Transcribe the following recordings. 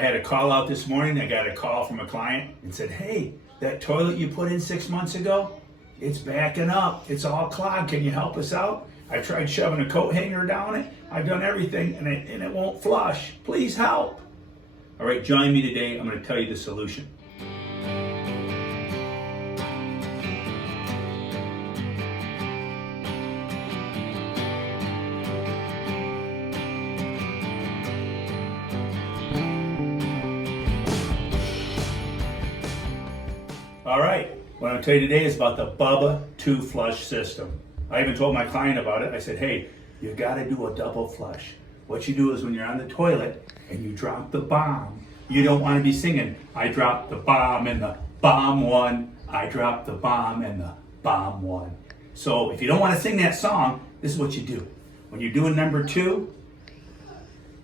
I had a call out this morning. I got a call from a client and said, hey, that toilet you put in 6 months ago, it's backing up. It's all clogged. Can you help us out? I tried shoving a coat hanger down it. I've done everything and it won't flush. Please help. All right, join me today. I'm going to tell you the solution. All right, what I'm going to tell you today is about the Bubba 2 flush system. I even told my client about it. I said, hey, you got to do a double flush. What you do is when you're on the toilet and you drop the bomb, you don't want to be singing, I dropped the bomb and the bomb one, I dropped the bomb and the bomb one. So if you don't want to sing that song, this is what you do. When you're doing number 2,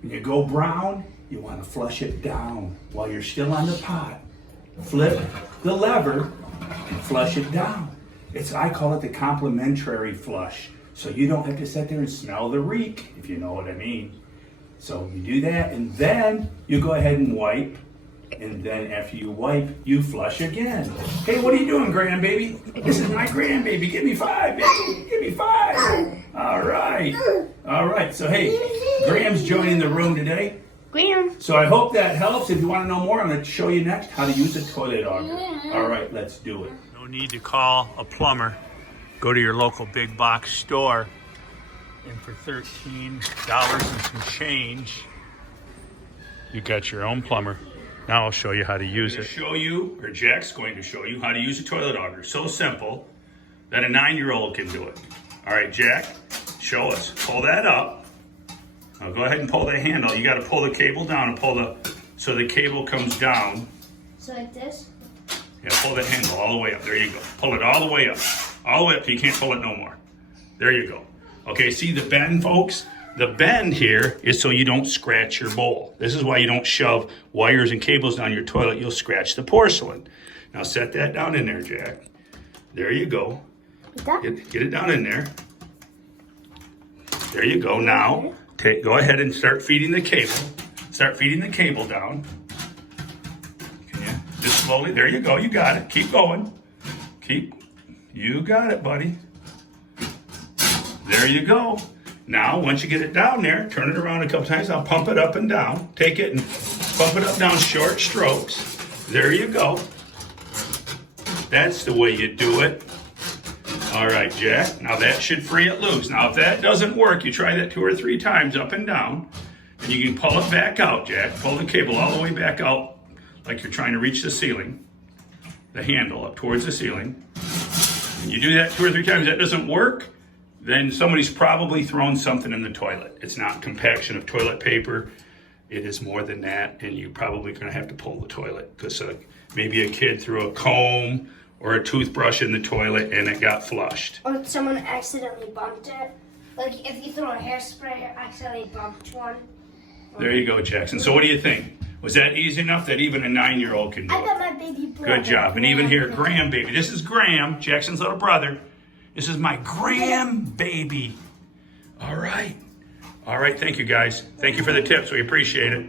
when you go brown, you want to flush it down while you're still on the pot. Flip the lever and flush it down. I call it the complimentary flush. So you don't have to sit there and smell the reek, if you know what I mean. So you do that, and then you go ahead and wipe. And then after you wipe, you flush again. Hey, what are you doing, grandbaby? This is my grandbaby. Give me 5, baby. Give me 5. All right. All right. So, hey, Graham's joining the room today. Graham. So I hope that helps. If you want to know more, I'm going to show you next how to use a toilet auger. All right, let's do it. No need to call a plumber. Go to your local big box store, and for $13 and some change, you got your own plumber. Now I'll show you how to use it. Jack's going to show you how to use a toilet auger. So simple that a 9-year-old can do it. All right, Jack, show us. Pull that up. Now go ahead and pull the handle. You got to pull the cable down and so the cable comes down. So like this? Yeah, pull the handle all the way up. There you go. Pull it all the way up. All the way up. You can't pull it no more. There you go. Okay, see the bend, folks? The bend here is so you don't scratch your bowl. This is why you don't shove wires and cables down your toilet. You'll scratch the porcelain. Now set that down in there, Jack. There you go. Get it down in there. There you go. Now, go ahead and start feeding the cable. Start feeding the cable down. Just slowly. There you go. You got it. Keep going. You got it, buddy. There you go. Now, once you get it down there, turn it around a couple times. I'll pump it up and down. Take it and pump it up down, short strokes. There you go. That's the way you do it. All right, Jack. Now that should free it loose. Now, if that doesn't work, you try that 2 or 3 times up and down, and you can pull it back out, Jack. Pull the cable all the way back out like you're trying to reach the ceiling, the handle up towards the ceiling. And you do that 2 or 3 times, that doesn't work, then somebody's probably thrown something in the toilet. It's not compaction of toilet paper. It is more than that, and you're probably going to have to pull the toilet because maybe a kid threw a comb or a toothbrush in the toilet and it got flushed. Or someone accidentally bumped it. Like if you throw a hairspray, accidentally bumped one. There you go, Jackson. So what do you think? Was that easy enough that even a 9-year-old can do it? I got my baby brother. Good job. And even here, Graham baby. This is Graham, Jackson's little brother. This is my Graham baby. All right. All right, thank you guys. Thank you for the tips. We appreciate it.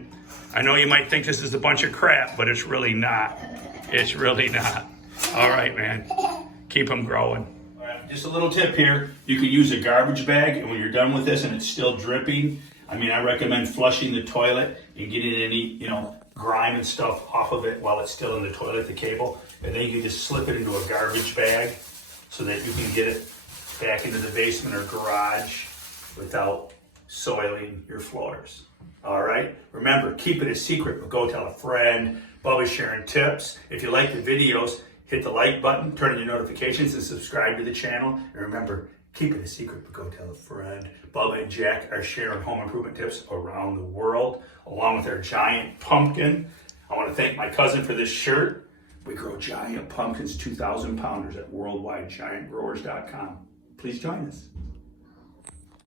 I know you might think this is a bunch of crap, but it's really not. It's really not. All right, man. Keep them growing. All right, just a little tip here. You can use a garbage bag, and when you're done with this and it's still dripping, I recommend flushing the toilet and getting any, grime and stuff off of it while it's still in the toilet, the cable. And then you can just slip it into a garbage bag so that you can get it back into the basement or garage without soiling your floors. All right? Remember, keep it a secret, but go tell a friend. Bubba sharing tips. If you like the videos, hit the like button, turn on your notifications, and subscribe to the channel. And remember, keep it a secret, but go tell a friend. Bubba and Jack are sharing home improvement tips around the world, along with their giant pumpkin. I want to thank my cousin for this shirt. We grow giant pumpkins, 2,000 pounders at worldwidegiantgrowers.com. Please join us.